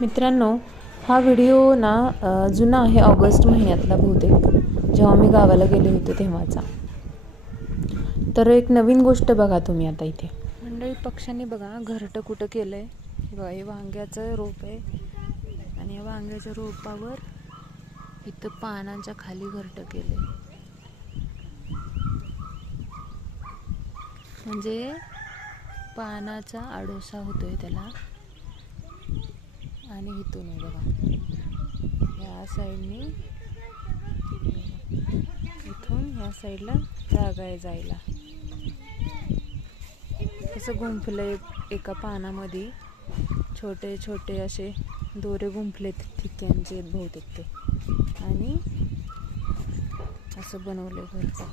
मित्रांनो, हा व्हिडिओ ना जुना आहे, ऑगस्ट महिन्यातला बहुतेक, जेव्हा मी गावाला गेले होते तेव्हाचा. तर एक नवीन गोष्ट बघा तुम्ही आता इथे. मंडळी, पक्ष्यांनी बघा घरटं कुठं केलं आहे. बघा, हे वांग्याचं रोप आहे आणि या वांग्याच्या रोपावर इथं पानांच्या खाली घरटं केलं आहे. म्हणजे पानाचा आडोसा होतोय त्याला. आणि इथून आहे बघा, या साईडनी, इथून ह्या साईडला जागा आहे जायला. कसं गुंफलंय एका पानामध्ये, छोटे छोटे असे दोरे गुंफलेत, ठिक्यांचे बहुतेक ते, आणि असं बनवलंय घरचं.